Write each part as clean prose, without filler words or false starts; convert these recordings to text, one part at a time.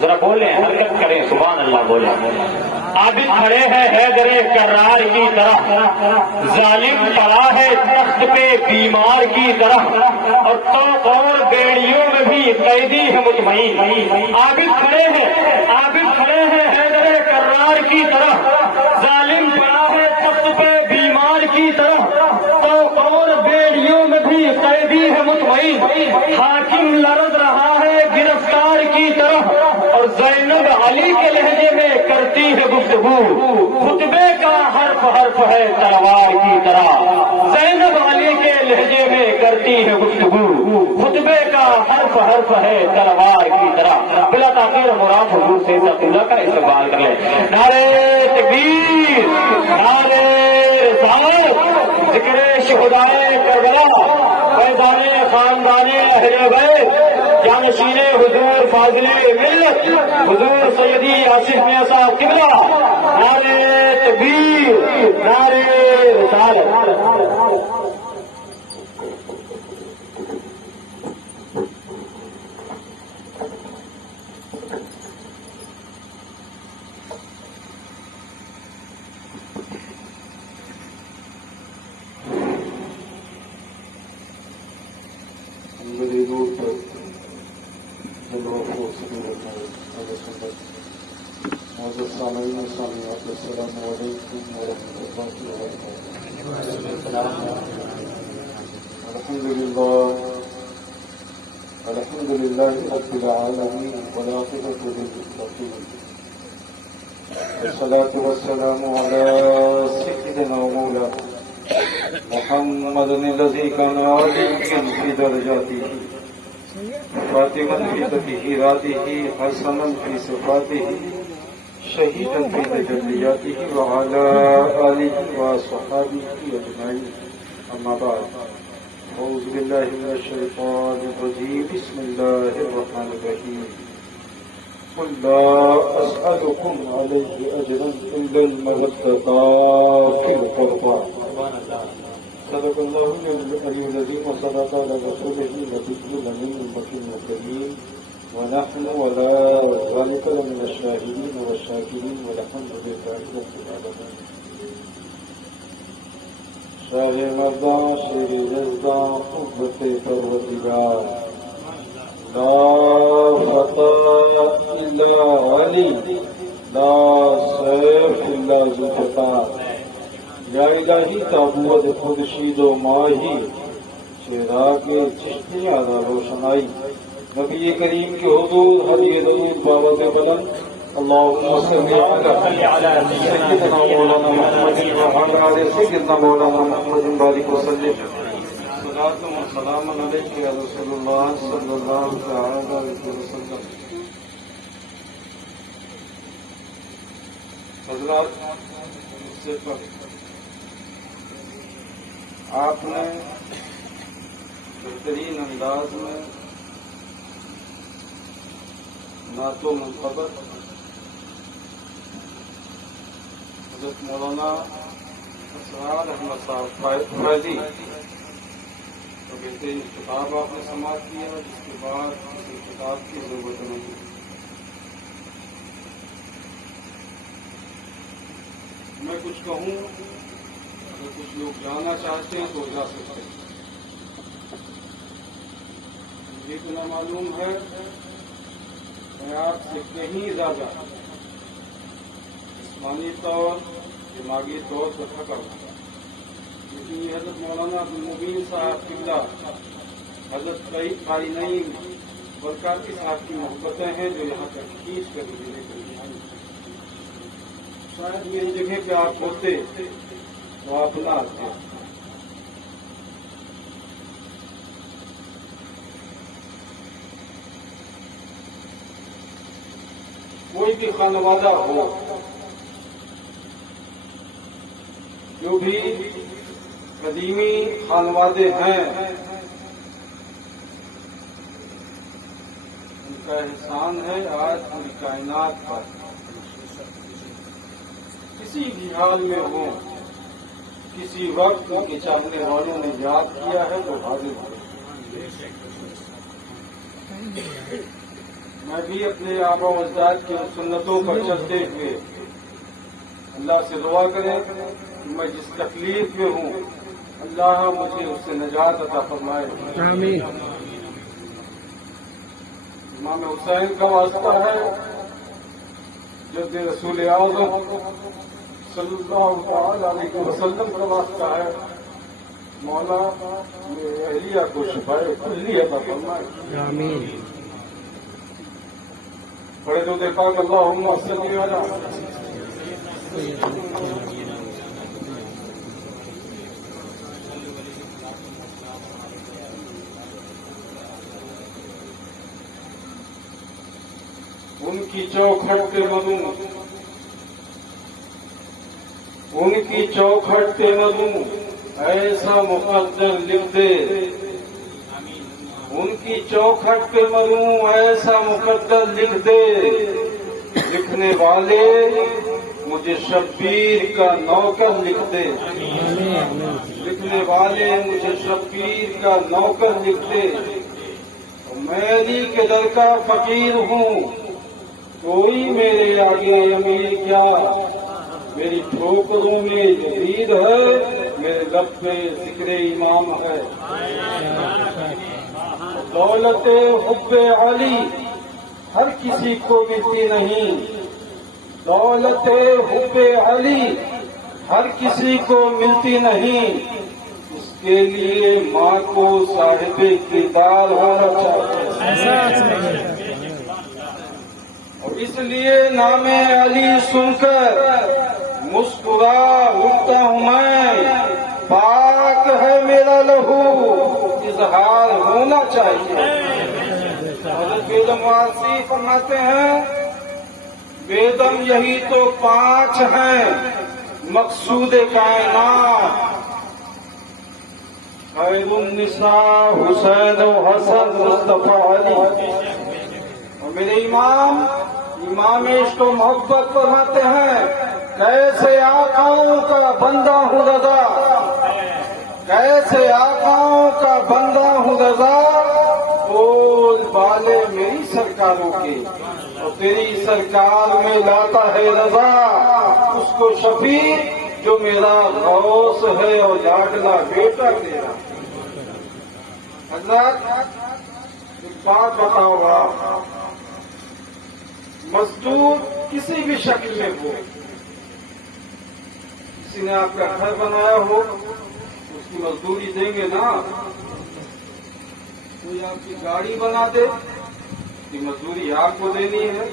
ذرا بولیں، حرکت کریں، سبحان اللہ بولیں۔ عابد کھڑے ہیں حیدر کرار کی طرح، ظالم پڑا ہے تخت پہ بیمار کی طرح، اور توق اور بیڑیوں میں بھی قیدی ہے مطمئن۔ عابد کھڑے ہیں حیدر کرار کی طرح، ظالم پڑا ہے تخت پہ بیمار کی طرح، توق اور بیڑیوں میں بھی قیدی ہے مطمئن۔ حاکم لرز رہا ہے گرفتار کی طرح، اور زینب علی کے لہجے میں کرتی ہے گفتگو، خطبے کا حرف حرف ہے تلوار کی طرح۔ زینب علی کے لہجے میں کرتی ہے گفتگو، خطبے کا حرف حرف ہے تلوار کی طرح۔ بلا تاخیر مراد حضور سے اللہ کا استقبال کر لیں۔ نعرہ تکبیر، نعرہ رسالت، ذکر شہدائے کربلا، فیضان خاندان اہل بیت، جانشین حضور فاضل ملت حضور سیدی آصف میاں صاحب قبلہ، نعرہ تکبیر، نعرہ رسالت۔ السلام علیکم ورحمۃ اللہ وبرکاتہ۔ الحمد للہ رب العالمین والعاقبۃ للمتقین، والصلاة والسلام على سيدنا ومولانا محمد الذي كان عاليا في درجاته، فاطما في تطهيراته، حسنا في صفاته، شهيدا في تجلياته، وعلى آله وصحابه أجمعين، أما بعد، أعوذ بالله من الشيطان الرجيم، بسم الله الرحمن الرحيم، قل لا أسألكم عليه أجرا إلا المودة في القربى، صدق الله العلي العظيم، وصدق على رسوله النبي الأمين المكين الكريم، ونحن ولا ذلك لمن الشاهدين والشاكرين، والحمد لله رب العالمين۔ شاہ مرداں شیر رزداں قوت پروردگار، لا فتح الا علی، لا سیف الا ذوالفقار، یا الہی تابوت خورشید و ماہی، چراغ چشتی آدھا روشنائی، نبی کریم کے حضور ہدی درود بابت بلند، اللہم صلی علی سیدنا مولانا محمد وعلی آل سیدنا مولانا محمد بارک وسلم، صلاۃ و سلام علیک یا رسول اللہ صلی اللہ تعالی علیہ وسلم۔ حضرات، اس سے پہلے آپ نے بہترین انداز میں نعت و منقبت حضرت مولانا اسرار احمد صاحب فیضی کا بہترین کتاب آپ نے سماعت کیا، جس کے بعد کسی کتاب کی ضرورت نہیں۔ میں کچھ کہوں، اگر کچھ لوگ جانا چاہتے ہیں تو جا سکتے ہیں، مجھے اتنا معلوم ہے میں آپ سے کہیں زیادہ جسمانی طور دماغی طور پر تھکا ہوں، کیونکہ یہ حضرت مولانا عبدالمبین صاحب قبلہ، حضرت قاری نعیم برکاتی صاحب کی محبتیں ہیں جو یہاں تک کھینچ کر مجھے لے کر آئی۔ شاید یہ جگہ پہ آپ ہوتے تو آپ نہ آتے۔ کوئی بھی خانوادہ ہو، جو بھی قدیمی خانوادے ہیں، ان کا احسان ہے آج پوری کائنات پر، کسی بھی حال میں ہو، کسی وقت ان کے چاہنے والوں نے یاد کیا ہے تو حاضر ہو۔ میں بھی اپنے آبا و اجداد کی سنتوں پر چلتے ہوئے اللہ سے دعا کریں کہ میں جس تکلیف میں ہوں اللہ مجھے اس سے نجات عطا فرمائے. آمین. امام حسین کا واسطہ ہے جد رسول اعظم صلی اللہ تعالی علیہ وسلم کا واسطہ ہے. مولا میرے اہلیہ کو شفائے کلی عطا فرمائے. آمین. بڑے تو دیکھا کہ اللہم صلی علی ان کی چوکھٹ پہ مدوں ان کی چوکھٹ پہ مدوں ایسا مقدر لکھ دے. ان کی چوکھٹ پہ مدوں ایسا مقدر لکھ دے. لکھنے والے مجھے شبیر کا نوکر لکھ دے. لکھنے والے مجھے شبیر کا نوکر لکھ دے. میں علی کے در کا فقیر ہوں کوئی میرے آگے امیر کیا. میری ٹھوکروں میں جدید ہے میرے لب پہ ذکر امام ہے. دولت حب علی ہر کسی کو ملتی نہیں. دولت حب علی ہر کسی کو ملتی نہیں. اس کے لیے ماں کو صاحب کردار ہونا چاہیے. اور اس لیے نام علی سن کر مسکرا اٹھتا ہوں میں. پاک ہے میرا لہو اظہار ہونا چاہیے. حضرت بیگم واسی فرماتے ہیں بیگم یہی تو 5 ہیں مقصود کائنات. خیر النساء حسین و حسن مصطفیٰ علی. اور میرے امام عشق و محبت فرماتے ہیں کیسے آقاؤں کا بندہ ہوں رضا. کیسے آقاؤں کا بندہ ہوں رضا. بول بالے میری سرکاروں کے اور تیری سرکار میں لاتا ہے رضا. اس کو شفیع جو میرا غوث ہے اور لاڈلا بیٹا تیرا. حضرت ایک بات بتاؤ گا. مزدور کسی بھی شکل میں ہو کسی نے آپ کا گھر بنایا ہو اس کی مزدوری دیں گے نا. کوئی آپ کی گاڑی بنا دے کی مزدوری آپ کو دینی ہے.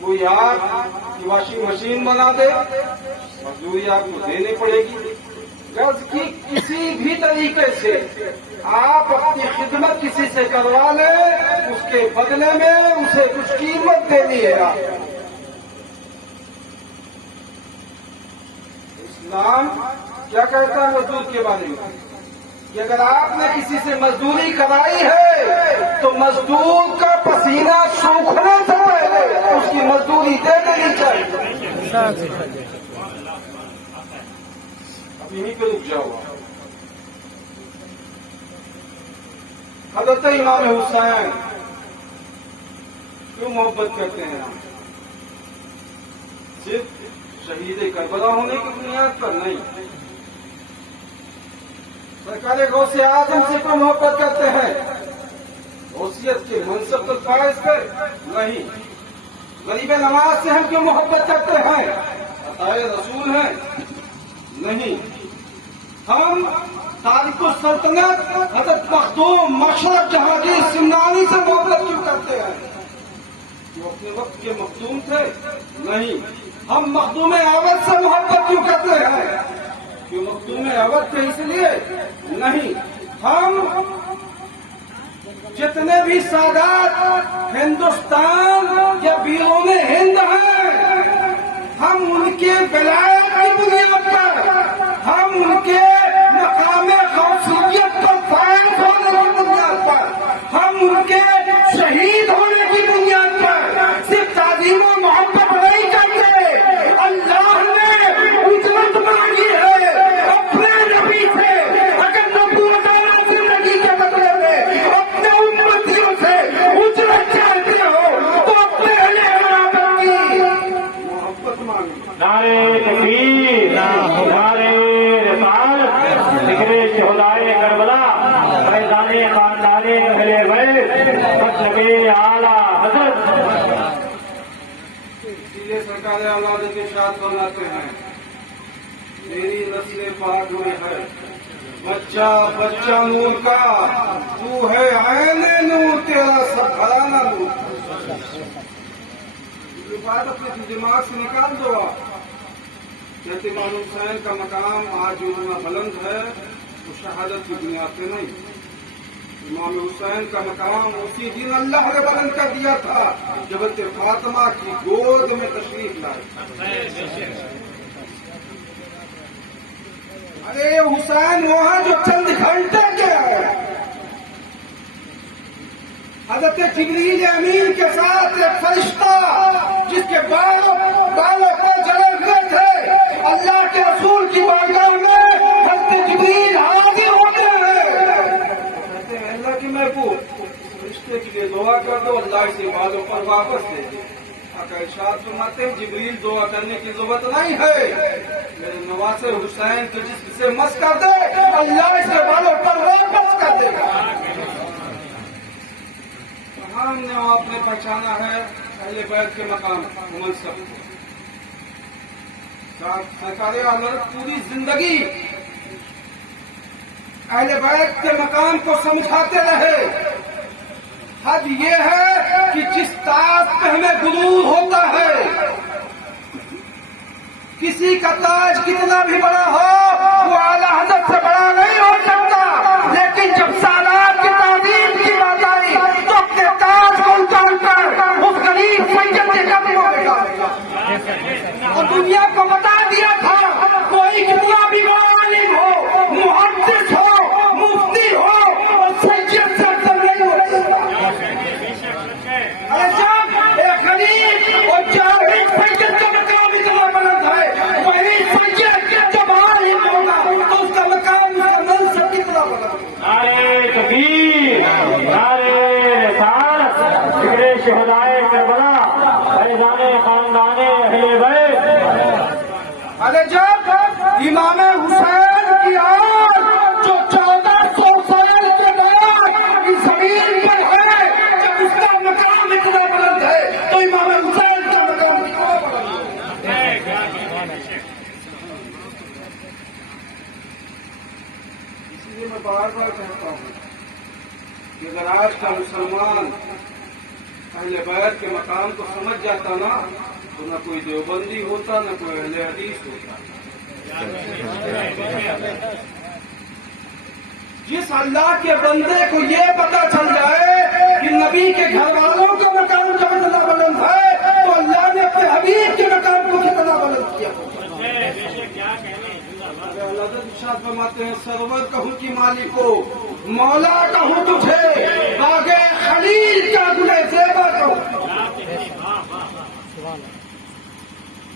کوئی آپ کی واشنگ مشین بنا دے مزدوری آپ کو دینی پڑے گی. غرض کی کسی بھی طریقے سے آپ اپنی خدمت کسی سے کروا لیں اس کے بدلے میں اسے کچھ قیمت دینی ہے. اسلام کیا کہتا ہے مزدور کے بارے میں کہ اگر آپ نے کسی سے مزدوری کرائی ہے تو مزدور کا پسینہ سوکھنے سے پہلے اس کی مزدوری دے دینی چاہیے. اب یہیں پہ رک جاؤ. حضرت امام حسین کیوں محبت کرتے ہیں؟ صرف شہید کربلا ہونے کی بنیاد پر نہیں. سرکار غوث اعظم سے کیوں محبت کرتے ہیں؟ غوثیت کے منصب پر فائز پر نہیں. غریب نواز سے ہم کیوں محبت کرتے ہیں؟ عطائے رسول ہیں نہیں. ہم تاریخ السلطنت حضرت مخدوم مشرق جہانگیر سمنانی سے محبت کیوں کرتے ہیں؟ جو اپنے وقت کے مخدوم تھے نہیں. ہم مخدوم اودھ سے محبت کیوں کرتے ہیں؟ جو مخدوم اودھ تھے اس لیے نہیں. ہم جتنے بھی سادات ہندوستان یا بیرون ہند ہیں ہم ان کے ولایت کی بنیاد پر ہم ان کے مقام غوثیت پر فائز ہونے کی بنیاد پر ہم ان کے شہید ہونے کی بنیاد پر صرف تعظیم و محبت نہیں کرتے. اللہ نے اجرت مانگی ہے اپنے نبی سے. اگر نبوت زندگی کے بدلے میں اپنے امتیوں سے اجرت چاہتے ہو نعرے تکبیر، نعرے رسالت، ذکر شہدائے کربلا، فیضان خاندان اہل بیت، مطلب اعلیٰ حضرت سیدھے سرکار اعلیٰ کے ارشاد فرماتے ہیں میری نسل پاک میں ہے بچہ بچہ نور کا، تو ہے عین نور، تیرا سب گھرانہ نور۔ یہ بات اپنے دماغ سے نکال دو آپ۔ کہتے امام حسین کا مقام آج جو اتنا بلند ہے وہ شہادت کی بنیاد پہ نہیں، امام حسین کا مقام اسی دن اللہ نے بلند کر دیا تھا جب فاطمہ کی گود میں تشریف لائے۔ ارے حسین وہاں جو چند گھنٹے کے آئے، حضرت جبریل امین کے ساتھ ایک فرشتہ جس کے بالوں پہ جڑے ہوئے تھے، اللہ کے رسول کی بارگاہ میں حضرت جبریل حاضر ہوتے ہیں، کہتے ہیں اللہ کی محبوب فرشتے کے لیے دعا کر دو، اللہ سے بالوں پر واپس لے دے۔ آقا ارشاد فرماتے ہیں جبریل دعا کرنے کی ضرورت نہیں ہے، میرے نواسے حسین کے جسم سے مس کر دے، اللہ اس کے بالوں پر واپس کر دے گا۔ ہم نے آپ نے پہچانا ہے اہل بیت کے مقام منصب، سرکار اعلیٰ پوری زندگی اہل بیت کے مقام کو سمجھاتے رہے۔ حد یہ ہے کہ جس تاج پہ ہمیں غرور ہوتا ہے، کسی کا تاج کتنا بھی بڑا ہو وہ اعلیٰ حضرت سے بڑا نہیں ہو سکتا، لیکن جب سالات کی تعظیم کی بات آئی تو اپنے تاج کو اتار کر اس غریب سید کے قدموں میں ڈالے گا۔ اور دنیا کو بتا دیا تھا کوئی کتنا بھی بڑا عالم ہو، محدث ہو، مفتی ہو، اور سید سے افضل نہیں ہو سکتا۔ جب ایک غریب اور جاہل سید کا مقام اتنا بلند ہے، وہی سید جب عالم ہوگا تو اس کا مقام اس کا منصب کتنا بلند ہوگا۔ نعرے تکبیر، نعرے رسالت، ذکر شہدائے کربلا، فیضان خاندان اہل بیت۔ ارے جب امام حسین کی آگ جو 1400 سال کے بعد اس زمین پر ہے، جب اس کا مقام اتنا بلند ہے تو امام حسین کا مقام کتنا بلند ہے۔ اسی لیے میں بار بار کہتا ہوں کہ اگر آج کا مسلمان اہل بیت کے مقام کو سمجھ جاتا نا تو نہ کوئی دیوبندی ہوتا نہ کوئی اہل حدیث ہوتا۔ جس اللہ کے بندے کو یہ پتا چل جائے کہ نبی کے گھر والوں کا مقام کا کتنا بلند ہے تو اللہ نے اپنے حبیب کے مقام کو کتنا بلند کیا۔ ارشاد فرماتے ہیں سرور کہوں کی مالک کو، مولا کہوں تجھے، آگے خلیل کا گلے زیبا کہوں۔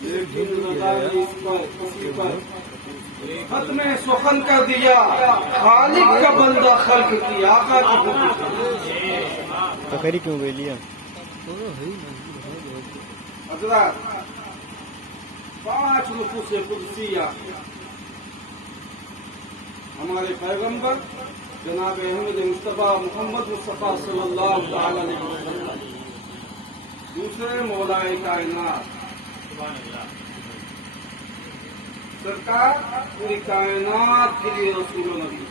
ایک دن کسی پر ختم سخن کر دیا، خالق کا بندہ خلق کی آقا کی تقریر کیوں گئی لیا حضرات 5 نفوس قدسیہ ہمارے پیغمبر جناب احمد مصطفیٰ محمد مصطفیٰ صلی اللہ تعالی علیہ وسلم، دوسرے مولائے کائنات سرکار پوری کائنات کے لیے رسول و نبی،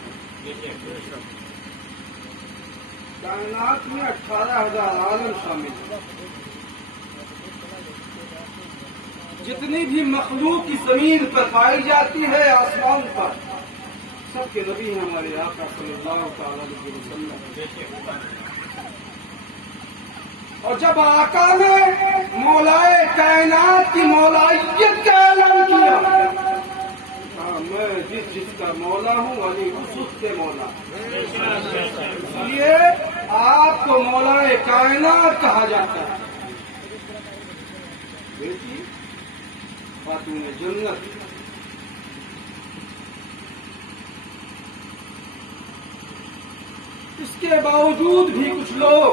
کائنات میں 18,000 عالم شامل ہیں، جتنی بھی مخلوق کی زمین پر پائی جاتی ہے آسمان پر، سب کے نبی ہیں ہمارے آقا صلی اللہ تعالی علیہ وسلم۔ اور جب آقا نے مولائے کائنات کی مولائیت کا اعلان کیا، کہا میں جس کا مولا ہوں علی یوسف کے مولا، اس لیے آپ کو مولائے کائنات کہا جاتا ہے۔ بیٹی خاتون جنت، اس کے باوجود بھی کچھ لوگ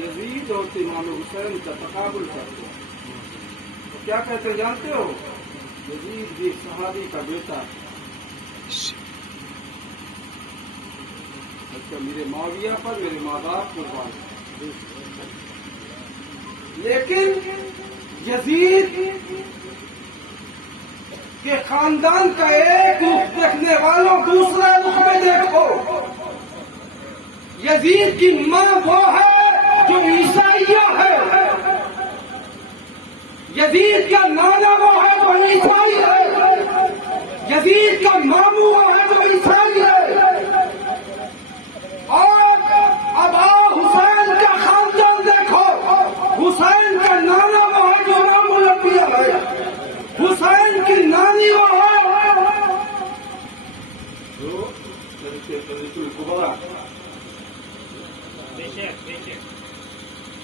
یزید اور امام حسین کا تقابل کرتے ہیں۔ کیا کہتے جانتے ہو؟ یزید بھی صحابی کا بیٹا ہے۔ اچھا، میرے معاویہ پر میرے ماں باپ قربان ہیں، لیکن یزید کے خاندان کا ایک رخ دیکھنے والوں دوسرا رخ میں دیکھو۔ یزید کی ماں وہ ہے جو عیسائیہ ہے، یزید کا نانا وہ ہے جو عیسائی ہے، یزید کا ماموں وہ ہے جو عیسائی ہے، اور اب حسین کا خاندان دیکھو، حسین کا نانا وہ ہے جو امام الانبیاء ہے، حسین کی نانی وہ ہے جو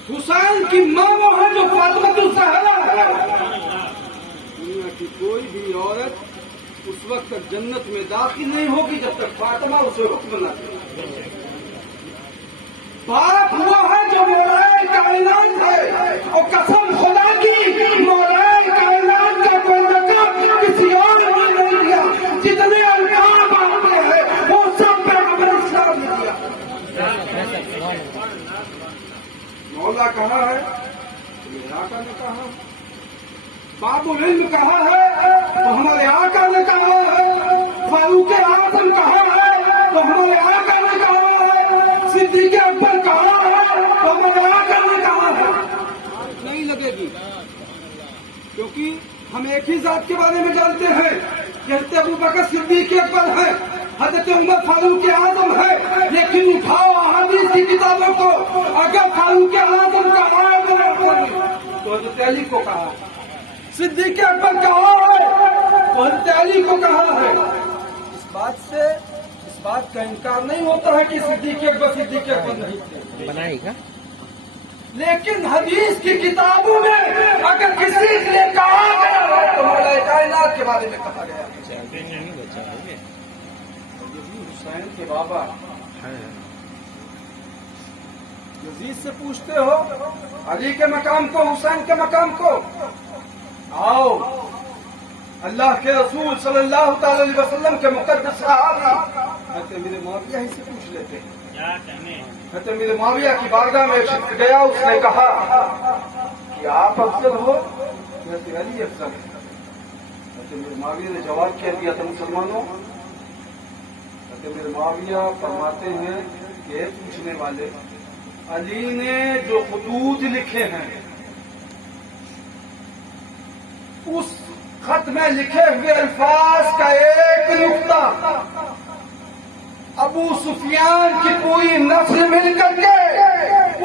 حسین کی ماں وہ ہے جو فاطمہ الزہرا ہے۔ دنیا کی کوئی بھی عورت اس وقت تک جنت میں داخل نہیں ہوگی جب تک فاطمہ اسے حکم نہ دے۔ باپ ہوا ہے جو مولائے کائنات ہے، اور قسم خدا کی مولائے کائنات کا کوئی لقب کسی اور نے نہیں دیا، جتنے القاب آتے ہیں وہ سب پیغمبر اسلام نے دیا۔ مولا کہا ہے، میرے آقا نے کہا، باب العلم کہا ہے تو ہمارے آقا نے کہا ہے، فاروق اعظم کہا ہے تو ہمارے آقا نے کہا ہے، صدیق اکبر کہا ہے تو ہمارے آقا نے کہا ہے۔ نہیں لگے گی، کیونکہ ہم ایک ہی ذات کے بارے میں جانتے ہیں، حضرت ابوبکر صدیق اکبر ہے، حضرت عمر فاروق اعظم ہے، لیکن اٹھاؤ احادیث کی کتابوں کو، اگر فاروق اعظم کا تو حضرت علی کو کہا ہے، صدیق اکبر کہا ہے تو حضرت علی کو کہا ہے۔ اس بات کا انکار نہیں ہوتا ہے کہ صدیق اکبر نہیں تھے، بنائے گا، لیکن حدیث کی کتابوں میں اگر کسی نے کہا گیا ہے تو مولا کائنات کے بارے میں کہا گیا ہے۔ حسین کے بابا یزید سے پوچھتے ہو علی کے مقام کو، حسین کے مقام کو؟ آؤ، اللہ کے رسول صلی اللہ تعالی علیہ وسلم کے مقدس صحابی حضرت میرے معاویہ ہی سے پوچھ لیتے ہیں۔ حضرت میرے معاویہ کی بارگاہ میں شخص گیا، اس نے کہا کہ آپ افضل ہو، حضرت علی افضل ہے۔ حضرت میرے معاویہ نے جواب کیا دیا تھا، مسلمانوں، حضرت میرے معاویہ فرماتے ہیں کہ پوچھنے والے، علی نے جو خطوط لکھے ہیں اس خط میں لکھے ہوئے الفاظ کا ایک نقطہ ابو سفیان کی پوری نسل مل کر کے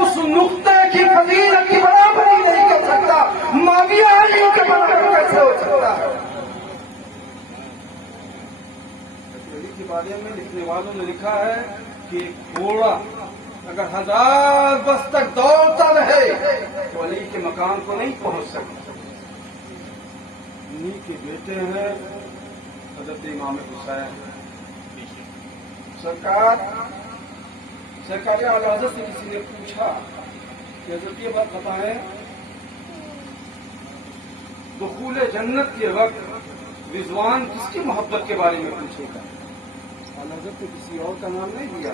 اس نقطے کی فضیلت کی برابری نہیں کر سکتا، معاویہ علی کے برابر کیسے ہو سکتا ہے؟ علی کے بارے میں لکھنے والوں نے لکھا ہے کہ گھوڑا اگر 1000 برس تک دوڑتا رہے تو علی کے مقام کو نہیں پہنچ سکتا۔ انہی کے بیٹے ہیں حضرت امام حسین۔ سرکار اعلی حضرت سے کسی نے پوچھا کہ حضرت یہ بات بتائیں، دخول جنت کے وقت رضوان کس کی محبت کے بارے میں پوچھے گا؟ اعلی حضرت نے کسی اور کا نام نہیں دیا،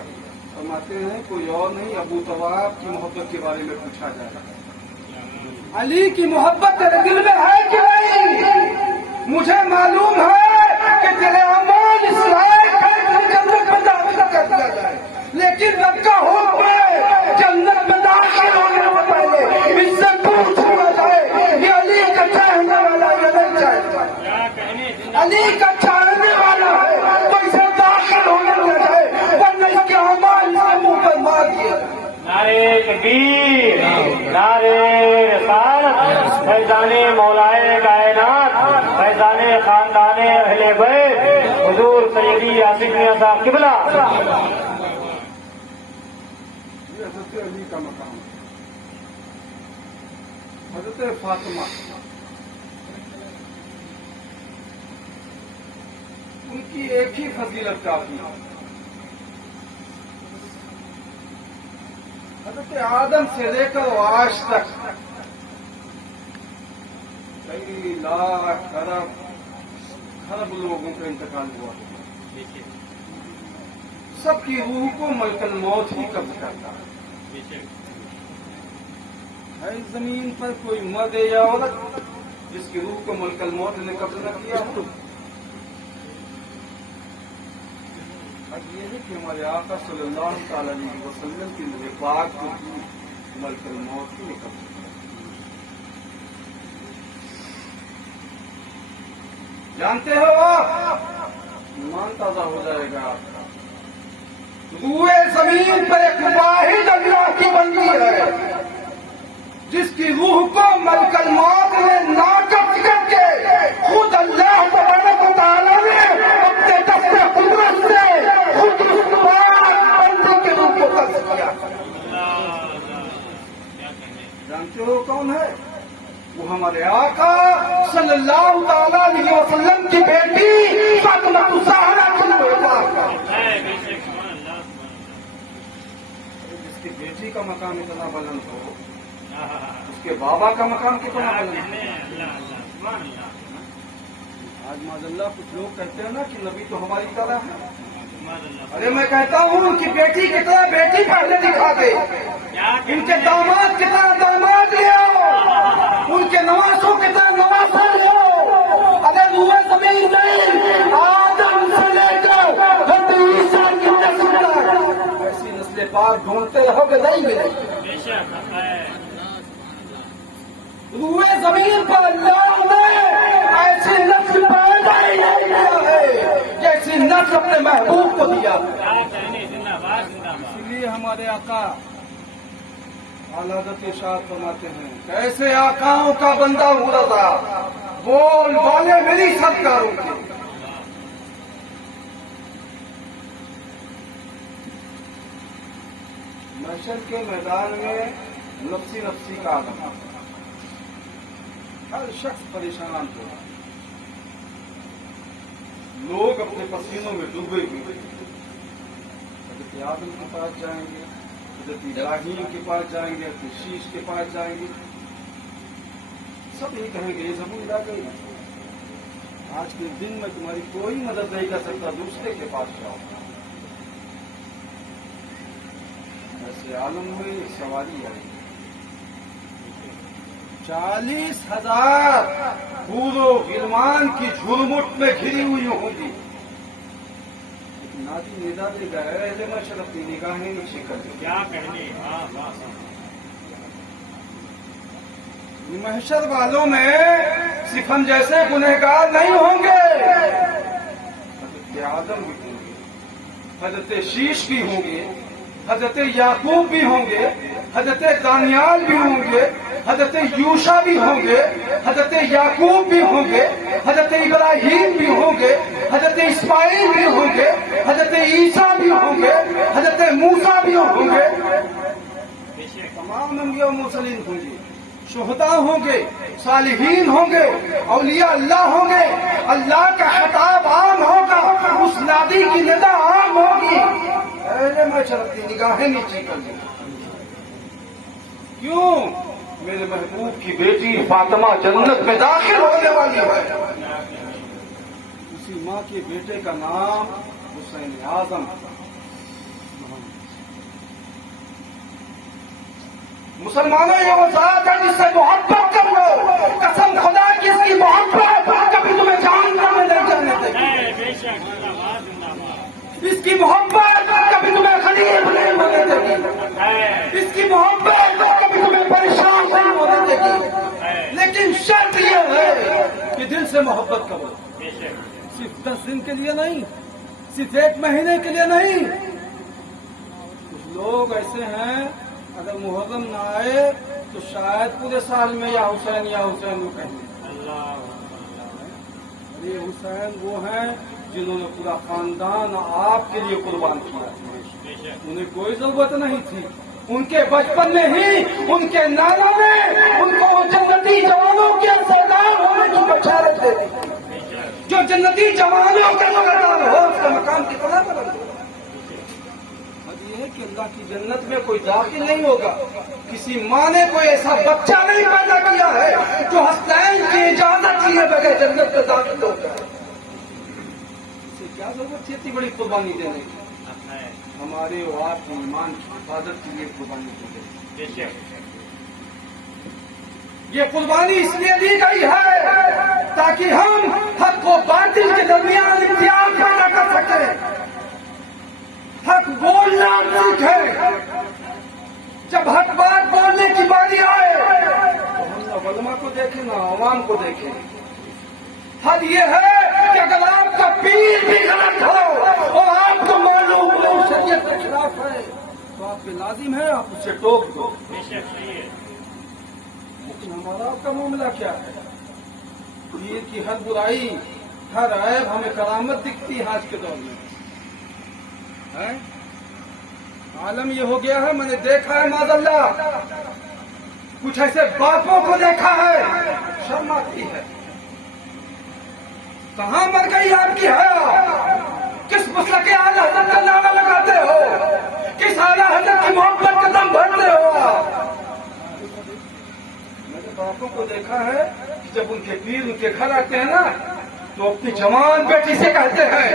فرماتے ہیں کوئی اور نہیں، ابو طواب کی محبت کے بارے میں پوچھا جائے گا۔ علی کی محبت تیرے دل میں ہے کہ نہیں؟ مجھے معلوم ہے کہ تیرے اعمال اس لائق ہے کہ جنت میں داخل کر دیا جائے، لیکن رب کا حکم ہے جنت میں داخل ہونے سے پہلے اس سے پوچھ لیا جائے یہ علی کا چاہنے والا یا نہیں چاہتا، علی کا چاہنے والا ہے تو اسے داخل ہونے دیا جائے، ورنہ اس کے اعمال اس کے منہ پر مار دیے۔ نعرے تکبیر، نعرے رسالت، فیضان مولائے کائنات، فیضان خاندان اہل بیت، حضور سیدی آصف میاں صاحب قبلہ۔ یہ حضرت علی کا مقام ہے۔ حضرت فاطمہ ان کی ایک ہی فضیلت کافی ہے، حضرت آدم سے لے کر آج تک कई लाख खरब लोगों का इंतकाल हुआ। सबकी रूह को मलकल मौत ही कब्ज करता है। इस जमीन पर कोई मर्द या औरत जिसकी रूह को मलकल मौत ने कब्ज न किया हो। अब ये है कि हमारे आका सल्लल्लाहु अलैहि वसल्लम की नूर पाक को मलकल मौत ही ने कब्ज किया। जानते हो आप, ईमान ताजा हो जाएगा आपका। रूए जमीन पर एक वाहिद अल्लाह की बंदी है जिसकी रूह को मलकल मौत ने नाकब्ज करके खुद अल्लाह तबारक व तआला ने अपने दस्ते कुदरत से खुद उस बंदी के रूह को कब्ज किया। जानते हो कौन है? वो हमारे आका सल्लल्लाहु ताला अलैहि वसल्लम की बेटी फातिमा ज़हरा की जिसकी बेटी का मकाम इतना बुलंद हो, उसके बाबा का मकाम कितना बुलंद हो। आज माज़अल्लाह कुछ लोग कहते हैं ना कि नबी तो हमारी तरह है। अरे मैं कहता हूँ उनकी बेटी की तरह बेटी पहले दिखा दे, इनके दामाद की तरह दामाद ले आओ, उनके नवासों की तरह नवासा ले आओ। अगर हुए जमीन नहीं, आदम से लेकर हज़रत ईसा की नस्ल तक ऐसी नस्लें पाक ढूंढते रहोगे, नहीं मिलेगी। हुए जमीन पर अल्लाह ने ऐसी नस्ल पैदा ही नहीं किया है जैसी नस्ल अपने महबूब को दिया। इसलिए हमारे आका आलादत इरशाद फरमाते हैं, कैसे आकाओं का बंदा हूँ रज़ा, बोल वाले मेरी सरकारों के। महशर के मैदान में नफ्सी नफ्सी का आदम, हर शख्स परेशान हो, लोग अपने पसीनों में डूबे हुए हज़रत आदम के पास जाएंगे, हज़रत इब्राहीम के पास जाएंगे, हज़रत शीश के पास जाएंगे, सब ये कहेंगे ये ज़बूर ला गई, आज के दिन में तुम्हारी कोई मदद नहीं कर सकता, दूसरे के पास जाओ। ऐसे आलम हुए सवारी आई, 40,000 बूढ़ो गिलमान की झुरमुट में घिरी हुई होंगी। नादी निदा दे गए मशर अपनी निगाहें नीचे कर दी। क्या कहने। महशर वालों में सिर्फ हम जैसे गुनहगार नहीं होंगे, हज़रत आदम भी होंगे, हज़रत शीश भी होंगे, हज़रत याकूब भी होंगे, हज़रत दानियाल भी होंगे, हज़रत यूशा भी होंगे, हज़रत याकूब भी होंगे, हज़रत इब्राहीम भी होंगे, हज़रत इस्माइल भी होंगे, हज़रत ईसा भी होंगे, हज़रत मूसा भी होंगे। तमाम अंबिया मुरसलीन होंगे, शुहदा होंगे, सालिहीन होंगे, औलिया अल्लाह होंगे। अल्लाह का खिताब आम होगा, उस नादी की निदा आम होगी। अरे मैं चलती निगाहें नीचे कर दी। क्यों? मेरे महबूब की बेटी फातिमा जन्नत में दाखिल होने वाली है। उसी माँ के बेटे का नाम हुसैन आजम। मुसलमानों ये वो जात है जिससे मोहब्बत कर लो, कसम खुदा की इसकी मोहब्बत कभी तुम्हें जहन्नम में नहीं जाने देगी। इसकी मोहब्बत कभी तुम्हें गरीब नहीं होने देगी, इसकी मोहब्बत कभी तुम्हें परेशान नहीं होने देगी। लेकिन शर्त यह है कि दिल से मोहब्बत करो, सिर्फ 10 दिन के लिए नहीं, सिर्फ 1 महीने के लिए नहीं। कुछ लोग ऐसे हैं अगर मुहर्रम ना आए तो शायद पूरे साल में या हुसैन वो कहेंगे। अरे हुसैन वो हैं जिन्होंने पूरा खानदान आपके लिए कुर्बान किया, उन्हें कोई जरूरत नहीं थी। उनके बचपन में ही उनके नाना ने उनको जन्नती जवानों के सरदार होने की बशारत दे दी। जो जन्नती जवानों के सरदार हो उसका मकाम कितना बुलंद हो। कि अल्लाह की जन्नत में कोई दाखिल नहीं होगा। किसी माँ ने कोई ऐसा बच्चा नहीं पैदा किया है जो हसनैन की बड़ी कुर्बानी देने की, हमारे और आपके ईमान की हिफाजत के लिए कुर्बानी दी गई। ये कुर्बानी इसलिए दी गई है ताकि हम हक को बातिल के दरमियान इम्तियाज पैदा कर सके, हक बोलना सीखे। जब हक बात बोलने की बारी आए तो हम ना उलमा को देखें ना आवाम को देखें। हद ये है कि अगर आपका पीर भी गलत हो और आपको मालूम हो शरीयत के खिलाफ है तो आप पे लाजिम है आप उसे टोक दो। लेकिन हमारा आपका मामला क्या है? पीर की हर बुराई हर ऐब हमें करामत दिखती है आज के दौर में है? आलम ये हो गया है, मैंने देखा है माज़अल्लाह, कुछ ऐसे बापों को देखा है शर्म आती है। कहाँ मर गई आपकी हया? किस मसला के आला हज़रत का नारा लगाते हो? किस आला हज़रत की मोहब्बत का दम भरते हो? मैंने बापों को देखा है कि जब उनके पीर उनके घर आते हैं ना तो अपनी जवान बेटी से कहते हैं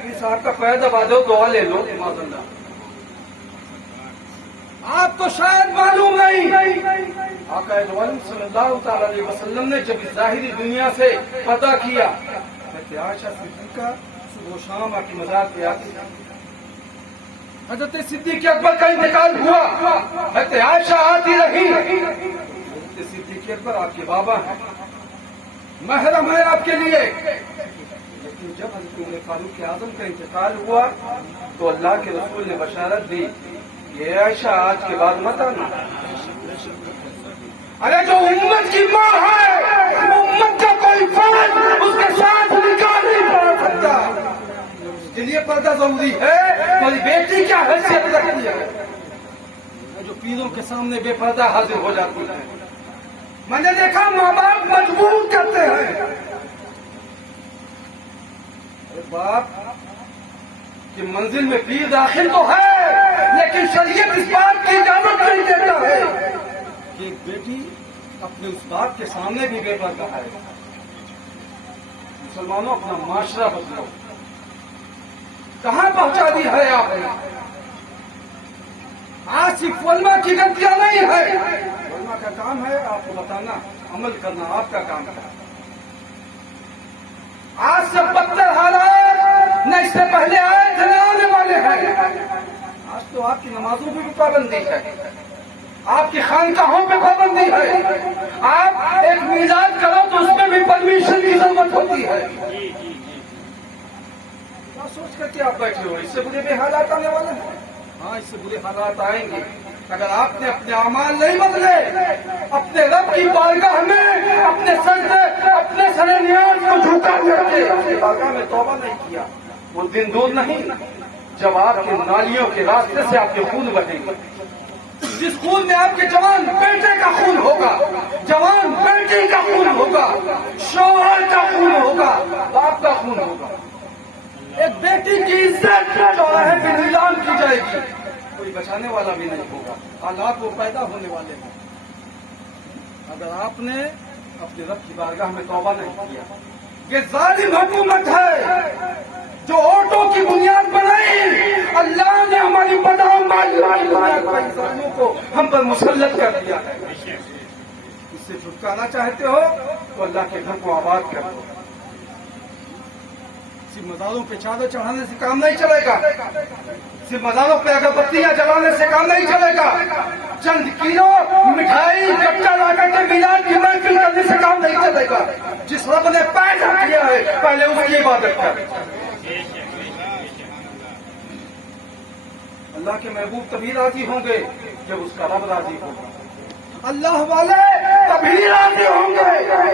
कि साहब का पैर दबा दो, दुआ ले लो। माज़अल्लाह, आपको शायद मालूम नहीं, आका सल्लल्लाहु अलैहि वसल्लम ने जब इस ज़ाहिरी दुनिया से पर्दा किया, आयशा सिद्दीक़ा सुबह शाम आपकी मज़ार पे आती थी। हज़रत सिद्दीक़ अकबर का इंतकाल हुआ, हज़रत आयशा आती रही। हज़रत सिद्दीक़ अकबर आपके बाबा हैं, महरम है आपके लिए। लेकिन जब हज़रत उमर फारूक आज़म का इंतकाल हुआ तो अल्लाह के रसूल ने बशारत दी, ये आयशा आज के बाद मत आना। अरे जो उम्मत की माँ है, उम्मत का कोई फर्ज उसके साथ निकाल नहीं पा सकता, इसके लिए पर्दा जरूरी है। तुम्हारी बेटी क्या हैसियत रखती है जो पीरों के सामने बेपर्दा हाजिर हो जाती है? मैंने देखा माँ बाप मजबूर करते हैं। अरे बाप कि मंजिल में पीर दाखिल तो है, लेकिन शरीयत इस बात की इजाजत नहीं देता है कि एक बेटी अपने उस बाप के सामने भी बेपर्दा है। मुसलमानों, अपना माशरा बदलो। कहां पहुंचा दी है आपने? आज सिर्फ उलमा की गलतियां नहीं है, उलमा का काम है आपको बताना, अमल करना आपका काम है। आज से बदतर हालात न इससे पहले आए थे न आने वाले हैं। आज तो आपकी नमाजों पर भी पाबंदी है, आपकी खानकाहों पे पाबंदी है। आप एक मीलाद करो तो उसमें भी परमिशन की जरूरत होती है। क्या सोच करके आप बैठे हो? इससे बुरे भी हालात आने वाले हैं। हाँ, इससे बुरे हालात आएंगे अगर आपने अपने अमाल नहीं बदले, अपने रब की बारगाह में अपने सरे नियाज को झुका करके अपनी बारगाह में तौबा नहीं किया। वो दिन दूर नहीं जब आपके नालियों के रास्ते से आपके खून बहेंगे। जिस खून में आपके जवान बेटे का खून होगा, जवान बेटी का खून होगा, शौहर का खून होगा, बाप का खून होगा। एक बेटी की इज्जत चौराहे पे नीलाम की जाएगी, कोई बचाने वाला भी नहीं होगा। हालात वो पैदा होने वाले हैं अगर आपने अपने रब की बारगाह में तौबा नहीं किया। ये जालिम हुकूमत है जो ओटों की बुनियाद बनाई। अल्लाह ने हमारी बदाम इंसानों को हम पर मुसल्लत कर दिया है। इससे छुटकारा चाहते हो तो अल्लाह के घर को आबाद कर दो। सिर्फ मज़ारों पे चादर चढ़ाने से काम नहीं चलेगा, सिर्फ मज़ारों पे अगरबत्तियां जलाने से काम नहीं चलेगा, चंद किलो मिठाई कच्चा लाकर के मिलाद की महफिल करने से काम नहीं चलेगा। जिस रब ने पैदा किया है पहले उसकी इबादत कर। अल्लाह के महबूब तभी राजी होंगे जब उसका रब राजी होगा। अल्लाह वाले तभी राजी होंगे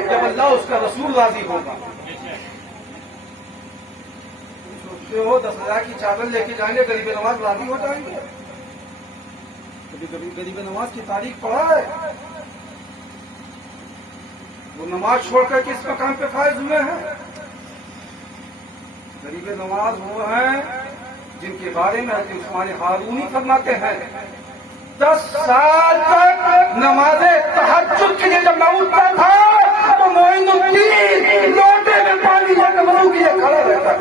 जब अल्लाह उसका रसूल राजी होगा। सोचते हो 10,000 की चादर लेके जाएंगे गरीब नवाज राजी हो जाएंगे? कभी कभी गरीब नवाज की तारीख पढ़ा है? वो नमाज छोड़कर किस मकाम पे फायज हुए हैं? गरीब नवाज वो हैं जिनके बारे में हज़रत उस्मान हारूनी फरमाते हैं 10 साल तक नमाज़े तहज्जुद के लिए जब मैं उठता था तो मोइनुद्दीन लोटे में पानी लेकर वज़ू के लिए खड़ा रहता था।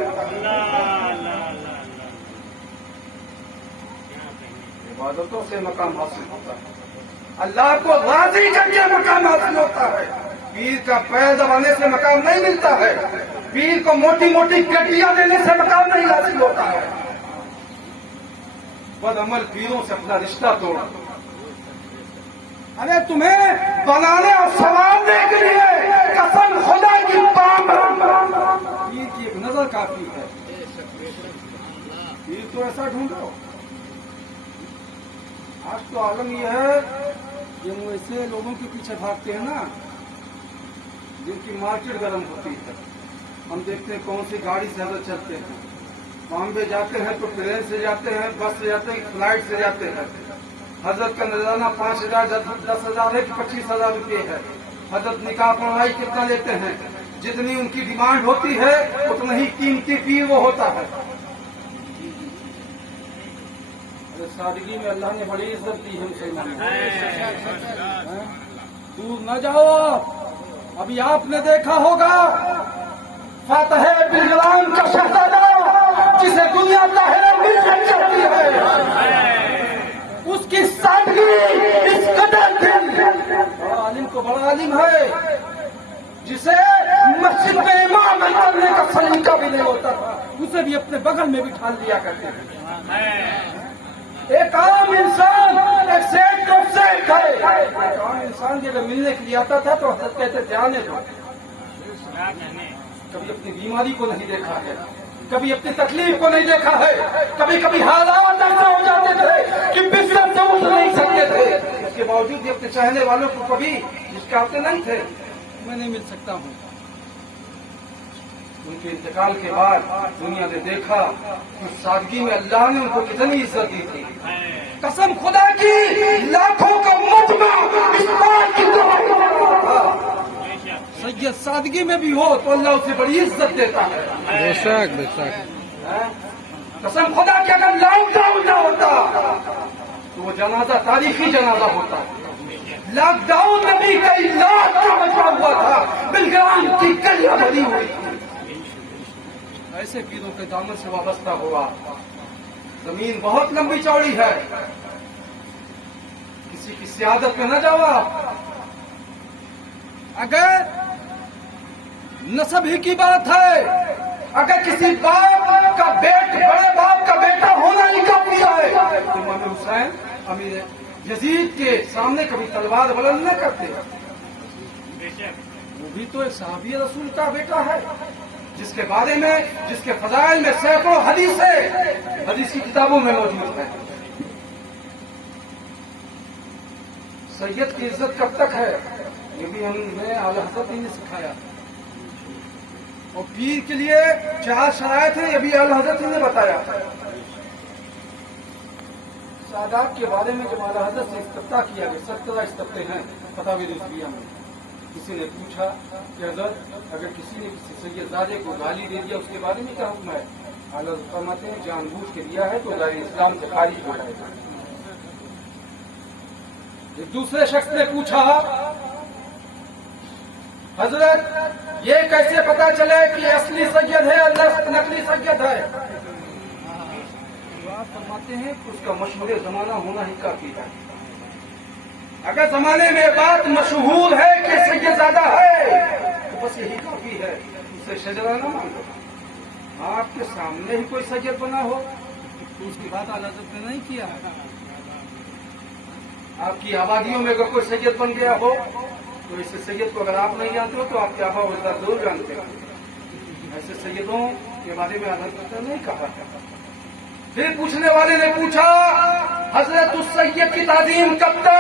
से मकाम हासिल होता है, अल्लाह को राजी करके मकाम हासिल होता है। पीर का पैर दबाने से मकाम नहीं मिलता है, पीर को मोटी मोटी गड्डियां देने से मकाम नहीं हासिल होता है। बदअमल पीरों से अपना रिश्ता तोड़ा। अरे तुम्हें बनाने और संवारने के लिए कसम खुदा की पीर की एक नजर काफी है। पीर तो ऐसा ढूंढो। आज तो आलम यह है कि वो ऐसे लोगों के पीछे भागते हैं ना जिनकी मार्केट गर्म होती है। हम देखते हैं कौन सी गाड़ी से हजरत चलते हैं, बॉम्बे जाते हैं तो ट्रेन से जाते हैं, बस से जाते हैं, फ्लाइट से जाते हैं। हजरत का नजराना 5,000 10,000 है कि 25,000 रुपये है। हजरत निकाह पढ़ाई कितना लेते हैं, जितनी उनकी डिमांड होती है उतना ही कीमती पीर वो होता है। सादगी में अल्लाह ने बड़ी इज्जत दी है मुसलमानों को। दूर न जाओ, अभी आपने देखा होगा फातह बिलगलाम का शहजादा जिसे दुनिया ताहिरा मिलत कहती है, उसकी सादगी इस कदर थी। आलिम को बड़ा आलिम है जिसे मस्जिद में इमाम करने का सलीका भी नहीं होता था, उसे भी अपने बगल में बिठा लिया करते थे। एक आम इंसान एक सेठ को सेठ है। एक आम इंसान जब मिलने के लिए आता था तो हजरत कहते थे आने दो। कभी अपनी बीमारी को नहीं देखा है, कभी अपनी तकलीफ को नहीं देखा है, कभी कभी हालात ऐसे हो जाते थे कि बिस्तर से उठ नहीं सकते थे, इसके बावजूद भी अपने चाहने वालों को कभी मुस्कुराते नहीं थे। मैं नहीं मिल सकता हूँ। उनके इंतकाल के बाद दुनिया ने देखा कि सादगी में अल्लाह ने उनको कितनी इज्जत दी थी। कसम खुदा की लाखों का मजमा इस बात की था सैयद सादगी में भी हो तो अल्लाह उसे बड़ी इज्जत देता है। बेशक बेशक। कसम खुदा की अगर लॉकडाउन न होता तो वो जनाजा तारीखी जनाजा होता। लॉकडाउन में भी कई लाख का बचा हुआ था, बिलग्राम की गलियां भरी हुई थी। ऐसे पीरों के दामन से वाबस्ता हुआ। जमीन बहुत लंबी चौड़ी है, किसी की सियादत में न जाओ आप। अगर नसब ही की बात है, अगर किसी बाप का बड़े बाप का बेटा होना ही काफी है, तो इमाम हुसैन अमीर यजीद के सामने कभी तलवार बुलंद न करते। वो भी तो एक सहाबी रसूल का बेटा है जिसके बारे में, जिसके फजाइल में सैकड़ों हदीस की किताबों में मौजूद है। सैयद की इज्जत कब तक है ये भी हमें आला हज़रत ने सिखाया। और पीर के लिए 4 शराइत है, ये भी आला हज़रत ने बताया। सादात के बारे में जब आला हज़रत से इस्तफ्ता किया गया, 17 इस्तफ्ते हैं फतावे रिज़विया में। किसी ने पूछा कि हज़रत अगर किसी ने किसी सैयदजादे को गाली दे दिया उसके बारे में क्या हुक्म है? आला हज़रत फरमाते हैं जानबूझ के दिया है तो दायरे इस्लाम से खारिज हो जाएगा। एक दूसरे शख्स ने पूछा हजरत ये कैसे पता चले कि असली सैयद है अल्लाह नकली सैयद है? आप फरमाते हैं कि उसका मशहूर जमाना होना ही काफी है। अगर जमाने में बात मशहूर है कि सैयदजादा है तो बस यही काफी है, उसे शजरा न मांगो। आपके सामने ही कोई सैयद बना हो तो उसकी बात आला हज़रत ने नहीं किया। आपकी आबादियों में अगर कोई सैयद बन गया हो तो ऐसे सैयद को अगर आप नहीं जानते हो तो आपके आबा वजदा जरूर जानते हो। ऐसे सैयदों के बारे में आला हज़रत ने नहीं कहा। फिर पूछने वाले ने पूछा हजरत उस सैयद की ताज़ीम कब तक?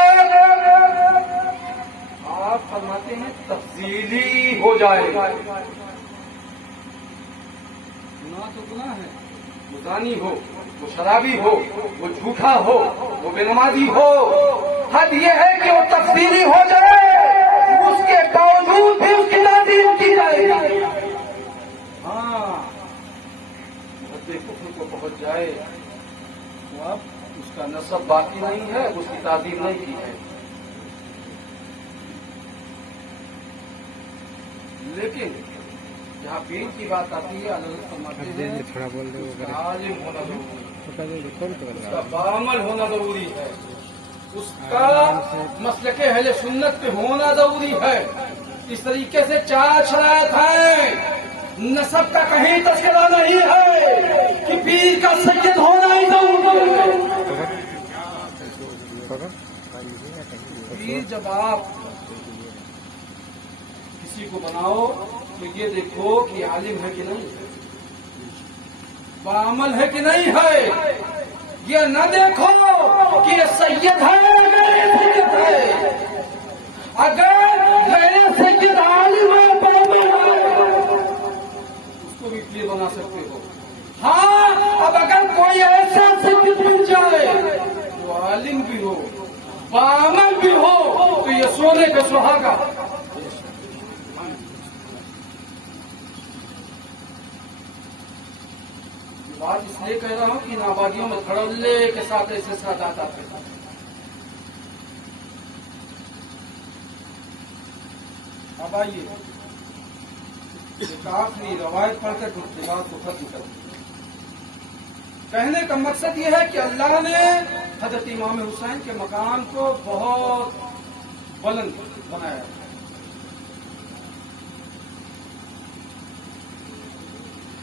आप फरमाते हैं तफसीली हो जाए। गुनाह तो गुनाह है, वो ज़ानी हो, वो शराबी हो, वो झूठा हो, वो बेनमाजी हो, हद ये है कि वो तफसीली हो जाए, उसके बावजूद भी उसकी ताज़ीम की जाएगी। हाँ कुफ्र को पहुंच जाए तो अब उसका नसब बाकी नहीं है, उसकी ताज़ीम नहीं की है। लेकिन जहाँ पीर की बात आती है अलग फरमाते हैं थोड़ा बोल दो, आलिम होना जरूरी है, उसका बामल होना जरूरी है। اس کا مسلک اہل سنت پہ ہونا ضروری ہے. اس طریقے سے 4 شرائط ہیں. نسب کا کہیں تذکرہ نہیں ہے کہ پیر کا سید ہونا ہی ضروری ہے. پیر جب آپ کسی کو بناؤ تو یہ دیکھو کہ عالم ہے کہ نہیں ہے, بعمل ہے کہ نہیں ہے. یہ نہ دیکھو کہ یہ سید ہے غیر سید ہے. اگر غیر سید عالم ہے بعمل ہے اس کو بھی پیر بنا سکتے ہو. ہاں, اب اگر کوئی ایسا سید بن جائے جو عالم بھی ہو بعمل بھی ہو تو یہ سونے کا سہاگا. بات اس لیے کہہ رہا ہوں کہ ان آبادیوں میں دھڑلے کے ساتھ ایسے سادات آتے ہیں. اب آئیے ایک آخری روایت پڑھ کر بات کو ختم کر دیا. کہنے کا مقصد یہ ہے کہ اللہ نے حضرت امام حسین کے مکان کو بہت بلند بنایا.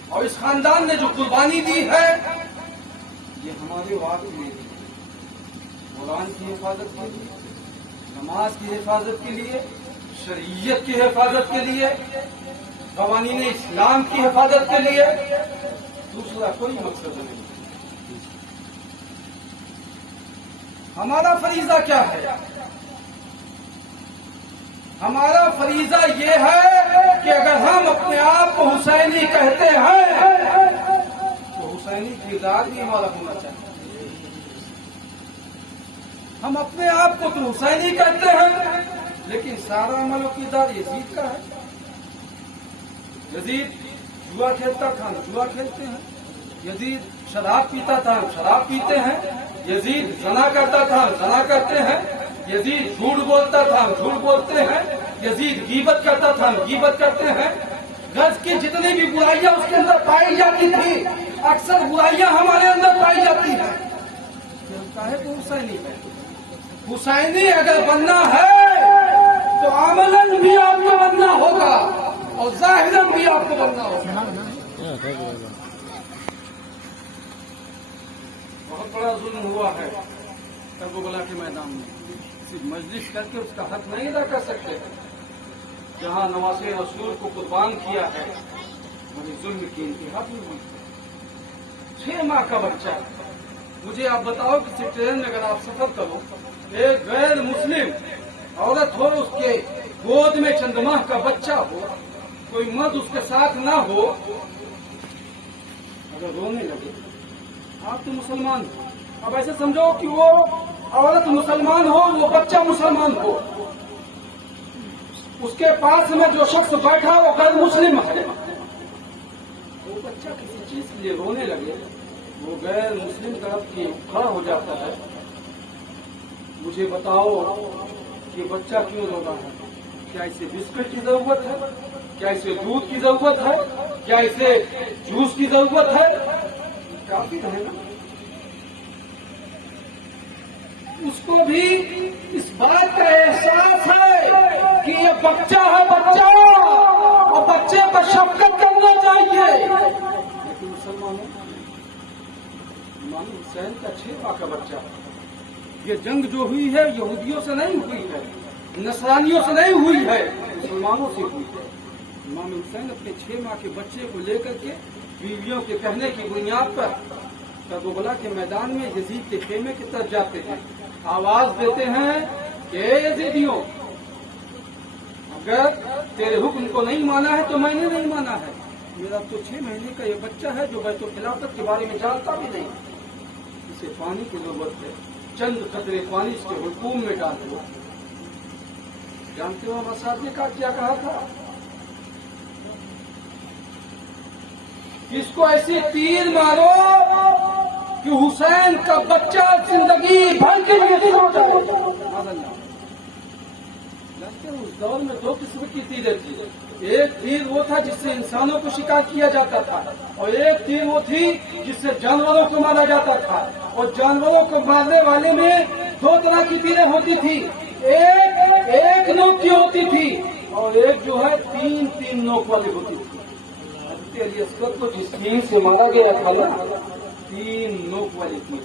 اور اس خاندان نے جو قربانی دی ہے یہ ہمارے وعد کے لیے دی. قرآن کی حفاظت کے لیے, نماز کی حفاظت کے لیے, شریعت کی حفاظت کے لیے, قوانین اسلام کی حفاظت کے لیے. دوسرا کوئی مقصد نہیں. ہمارا فریضہ کیا ہے؟ ہمارا فریضہ یہ ہے کہ اگر ہم اپنے آپ کو حسینی کہتے ہیں تو حسینی کردار بھی ہمارا ہونا چاہیے. ہم اپنے آپ کو تو حسینی کہتے ہیں لیکن سارا عمل و کردار یزید کا ہے. یزید جوا کھیلتا تھا, ہم جوا کھیلتے ہیں. یزید شراب پیتا تھا, ہم شراب پیتے ہیں. یزید زنا کرتا تھا, ہم زنا کرتے ہیں. یزید جھوٹ بولتا تھا, ہم جھوٹ بولتے ہیں. یزید غیبت کرتا تھا, ہم غیبت کرتے ہیں. غرض کی جتنی بھی برائیاں اس کے اندر پائی جاتی تھی اکثر برائیاں ہمارے اندر پائی جاتی ہیں. کہے تو حسینی ہے. حسینی اگر بننا ہے تو عملاً بھی آپ کو بننا ہوگا اور ظاہراً بھی آپ کو بننا ہوگا. بہت بڑا ظلم ہوا ہے کربلا کے میدان میں. صرف مجلس کر کے اس کا حق نہیں ادا کر سکتے. جہاں نواز رسول کو قربان کیا ہے وہی ظلم کی انتہا بھی ہوئی. 6 ماہ کا بچہ. مجھے آپ بتاؤ کسی ٹرین میں اگر آپ سفر کرو, ایک غیر مسلم عورت ہو, اس کے گود میں چند ماہ کا بچہ ہو, کوئی مرد اس کے ساتھ نہ ہو, اگر رونے لگے آپ تو مسلمان ہو. اب ایسے سمجھو کہ وہ عورت مسلمان ہو, وہ بچہ مسلمان ہو, اس کے پاس میں جو شخص بیٹھا وہ غیر مسلم ہے. وہ بچہ کسی چیز کے لیے رونے لگے, وہ غیر مسلم طرف کی کھڑا ہو جاتا ہے. مجھے بتاؤ کہ بچہ کیوں رو رہا ہے؟ کیا اسے بسکٹ کی ضرورت ہے؟ کیا اسے دودھ کی ضرورت ہے؟ کیا اسے جوس کی ضرورت ہے؟ کافی ہے نا. اس کو بھی اس بات کا احساس ہے کہ یہ بچہ ہے, بچہ, اور بچے پر شفقت کرنا چاہیے. لیکن مسلمانوں, امام حسین کا 6 ماہ کا بچہ. یہ جنگ جو ہوئی ہے یہودیوں سے نہیں ہوئی ہے, نصرانیوں سے نہیں ہوئی ہے, مسلمانوں سے ہوئی ہے. امام حسین اپنے 6 ماہ کے بچے کو لے کر کے بیویوں کے کہنے کی بنیاد پر کربلا کے میدان میں یزید کے خیمے کی طرف جاتے ہیں. آواز دیتے ہیں کہ اے یزیدیوں, اگر تیرے حکم کو نہیں مانا ہے تو میں نے نہیں مانا ہے. میرا تو 6 مہینے کا یہ بچہ ہے جو بیت الخلافت کے بارے میں جانتا بھی نہیں. اسے پانی کی ضرورت ہے, چند قطرے پانی اس کے حلقوم میں ڈال دو. جانتے ہو مساد نے کیا کہا تھا؟ اس کو ایسی تیر مارو کہ حسین کا بچہ زندگی بھر کے لیے سو جائے. جانتے ہو اس دور میں 2 قسم کی تیریں تھی. ایک تیر وہ تھا جس سے انسانوں کو شکار کیا جاتا تھا, اور ایک تیر وہ تھی جس سے جانوروں کو مارا جاتا تھا. اور جانوروں کو مارنے والے میں दो तरह की पीरें होती थी, एक नोक की होती थी और एक जो है 3-3 नोक वाली होती थी। हज़रत अली असगर को जिस तीर से मारा गया था ना, 3 नोक वाली थी,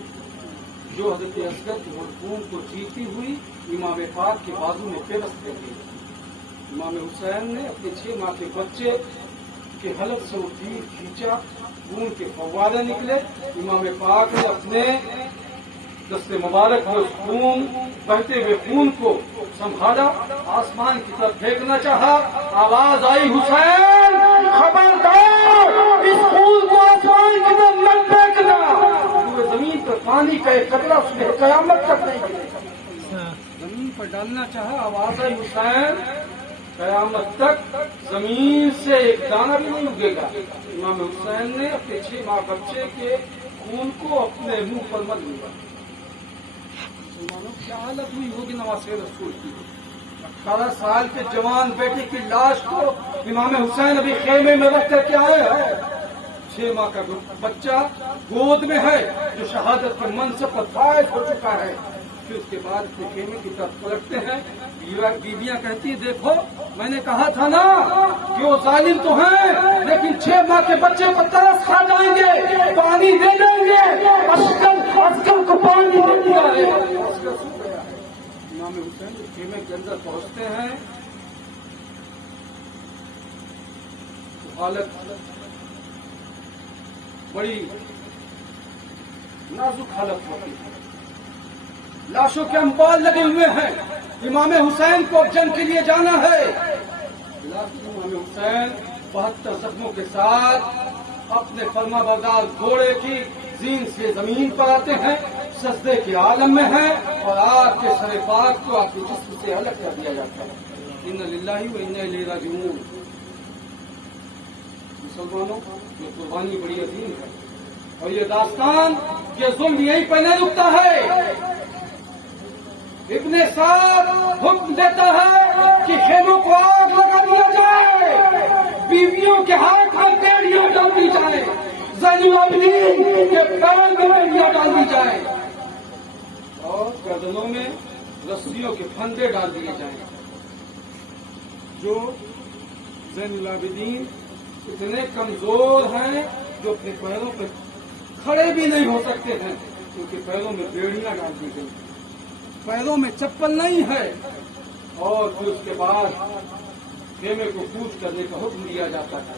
जो हज़रत असगर की हुकूम को जीती हुई इमाम पाक के बाजू में पेवस्त कर दी। इमाम हुसैन ने अपने 6 माह के बच्चे के हलक से वो तीर खींचा, खून के फव्वारे निकले। इमाम पाक ने अपने दस्ते मुबारक में उस खून, बहते हुए खून को संभाला, आसमान की तरफ फेंकना चाहा। आवाज आई, हुसैन खबरदार, इस खून को आसमान की तरफ मत फेंकना। पूरे जमीन पर पानी का एक कतरा उसमें कयामत तक नहीं गिरेगा। जमीन पर डालना चाहा, आवाज आई, हुसैन कयामत तक जमीन से एक दाना भी नहीं उगेगा। इमाम हुसैन ने अपने 6 माह बच्चे के खून को अपने मुंह पर मत लिया। मुसलमानों क्या हालत हुई होगी नवासे रसूल की। 18 साल के जवान बेटे की लाश को इमाम हुसैन अभी खेमे में रख करके आए हैं। 6 माह का बच्चा गोद में है जो शहादत के मनसब पर फायज हो चुका है। फिर उसके बाद खेमे की तरफ पलटते हैं, बीबियां कहती देखो मैंने कहा था ना कि वो जालिम तो हैं, लेकिन 6 माह के बच्चे को तरस खा जाएंगे, पानी दे देंगे। अस्कर को पानी दे दिया है, अस्कर सूख गया है। इमाम हुसैन जब खेमे के अंदर पहुंचते हैं तो हालत बड़ी नाजुक हालत होती है। लाशों के अंबाल लगे हुए हैं। इमाम हुसैन को जंग के लिए जाना है। इमाम हुसैन 72 जख्मों के साथ अपने फर्माबरदार घोड़े की जीन से जमीन पर आते हैं, सजदे के आलम में हैं और आपके सर पाक को आपके जिस्म से अलग कर दिया जाता है। इन्ना लिल्लाहि व इन्ना इलैहि राजिऊन। मुसलमानों, ये कुर्बानी बड़ी अजीम है और ये दास्तान, ये जुल्म यहीं पर नहीं रुकता है। इब्ने साद हुक्म देता है कि खेमों को आग लगा दिया जाए, बीवियों के हाथ में बेड़ियां डाल दी जाए, ज़ैनुल आबिदीन के पैर में बेड़ियां डाल दी जाए और गर्दनों में रस्सियों के फंदे डाल दिए जाए। जो ज़ैनुल आबिदीन इतने कमजोर हैं जो अपने पैरों पर खड़े भी नहीं हो सकते हैं, क्योंकि पैरों में बेड़ियां डाल दी गई, पैरों में चप्पल नहीं है। और फिर उसके बाद खेमे को कूच करने का हुक्म दिया जाता है।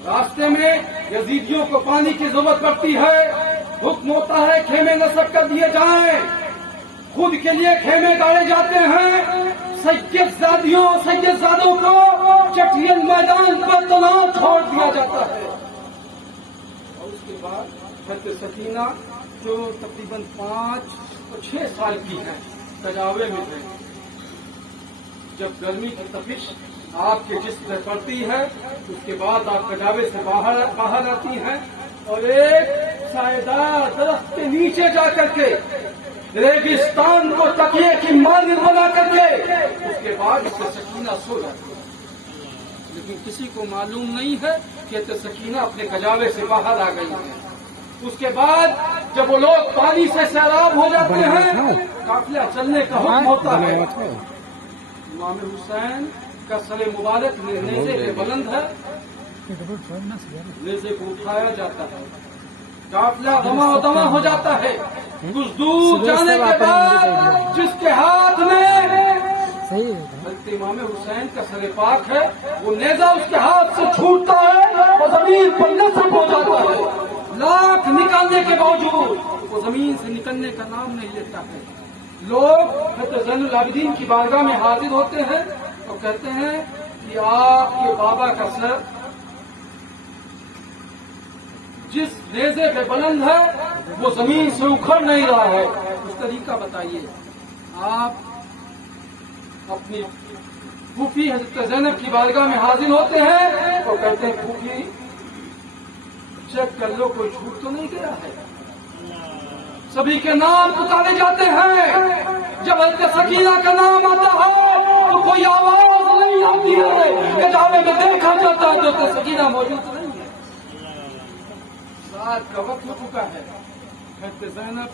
रास्ते में यजीदियों को पानी की जरूरत पड़ती है, हुक्म होता है खेमे नस्ब कर दिए जाएं। खुद के लिए खेमे गाड़े जाते हैं। सैयदजादों को चटियन मैदान पर तनाव छोड़ दिया जाता है। और उसके बाद हज़रत सकीना जो तकरीबन 5-6 साल की है, कजावे में है। जब गर्मी की तपिश आपके जिस्म में पड़ती है, उसके बाद आप कजावे से बाहर आती हैं और एक सायेदार दरख्त के नीचे जाकर के रेगिस्तान को तकिए की मानद बना करके उसके बाद इससे सकीना सो जाती है। लेकिन किसी को मालूम नहीं है कि सकीना अपने कजावे से बाहर आ गई है। उसके बाद जब वो लोग पानी से सैराब हो जाते हैं, काफिला चलने का हुक्म होता है। इमाम हुसैन का सर मुबारक नेज़े के बुलंद है, नेज़े को उठाया जाता है, काफिला दमा हो जाता है। कुछ दूर जाने के बाद जिसके हाथ में हज़रत इमाम हुसैन का सर पाक है, वो नेज़ा उसके हाथ से छूटता है और जमीन पर नस्ब हो जाता है। लाख निकालने के बावजूद वो जमीन से निकलने का नाम नहीं लेता है। लोग हज़रत ज़ैनुल आबिदीन की बारगाह में हाजिर होते हैं और कहते हैं कि आपके बाबा का सर जिस नेज़े पे बुलंद है वो जमीन से उखड़ नहीं रहा है, उस तरीका बताइए। आप अपनी फूफी हज़रत ज़ैनब की बारगाह में हाजिर होते हैं और कहते हैं फूफी चेक कर लो कोई छूट तो नहीं गया है। सभी के नाम पुकारे जाते हैं। जब हज़रत सकीना का नाम आता है तो कोई आवाज नहीं आती है। कजावे में देखा जाता है तो सकीना मौजूद नहीं है। रात का वक्त हो चुका है। हज़रत ज़ैनब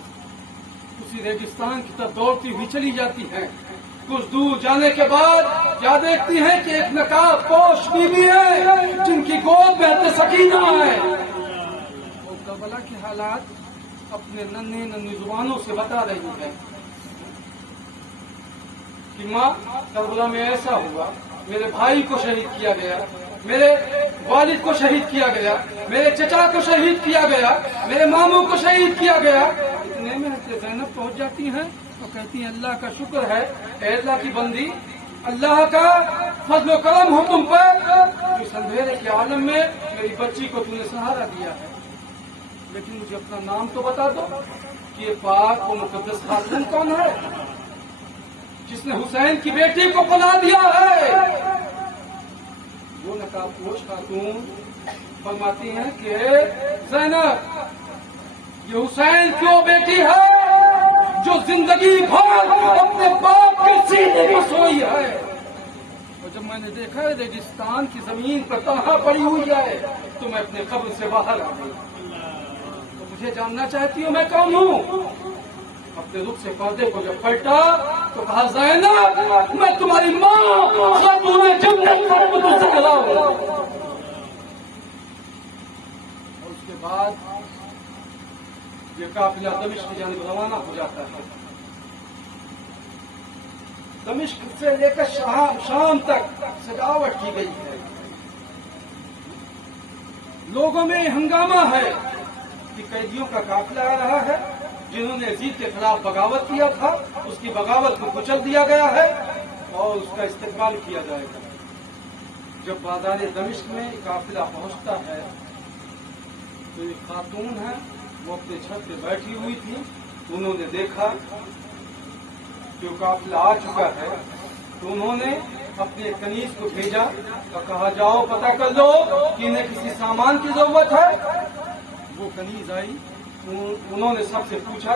उसी रेगिस्तान की तरफ दौड़ती हुई चली जाती हैं। कुछ दूर जाने के बाद क्या देखती हैं कि एक नकाब पोश बीवी है जिनकी गोद में हज़रत सकीना है। वो करबला के हालात अपने नन्ही नन्ही जुबानों से बता रही है कि माँ, करबला में ऐसा हुआ, मेरे भाई को शहीद किया गया, मेरे वालिद को शहीद किया गया, मेरे चचा को शहीद किया गया, मेरे मामू को शहीद किया गया। इतने में हज़रत ज़ैनब पहुंच जाती हैं तो कहती हैं अल्लाह का शुक्र है, ए अल्लाह की बंदी, अल्लाह का फज़्ल करम हो तुम पर, इस अंधेरे के आलम में मेरी बच्ची को तूने सहारा दिया है। लेकिन मुझे अपना नाम तो बता दो कि ये पाक और मुकद्दस खातून कौन है जिसने हुसैन की बेटी को पला दिया है। वो नकाबपोश खातून फरमाती हैं कि ज़ैनब, ये हुसैन की वो बेटी है जो जिंदगी भर अपने बाप के सीने में सोई है। और जब मैंने देखा है रेगिस्तान की जमीन पर तनहा पड़ी हुई है तो मैं अपने कब्र से बाहर आ गई। तो मुझे जानना चाहती हूँ मैं कौन हूँ। अपने रुख से पर्दे को जब पलटा तो कहा ज़ैनब, मैं तुम्हारी माँ खातून जन्नत को तुझसे खिलाऊं। और उसके बाद ये काफिला दमिश्क की जानिब रवाना हो जाता है। दमिश्क से लेकर शाम तक सजावट की गई है। लोगों में हंगामा है कि कैदियों का काफिला आ रहा है जिन्होंने यजीद के खिलाफ बगावत किया था, उसकी बगावत को कुचल दिया गया है और उसका इस्तेमाल किया जाएगा। जब बाजार दमिश्क में काफिला पहुंचता है तो एक खातून है, वो अपने छत पे बैठी हुई थी। उन्होंने देखा कि वो काफिला आ चुका है तो उन्होंने अपने कनीज को भेजा और कहा जाओ पता कर लो कि इन्हें किसी सामान की जरूरत है। वो कनीज आई, उन्होंने सबसे पूछा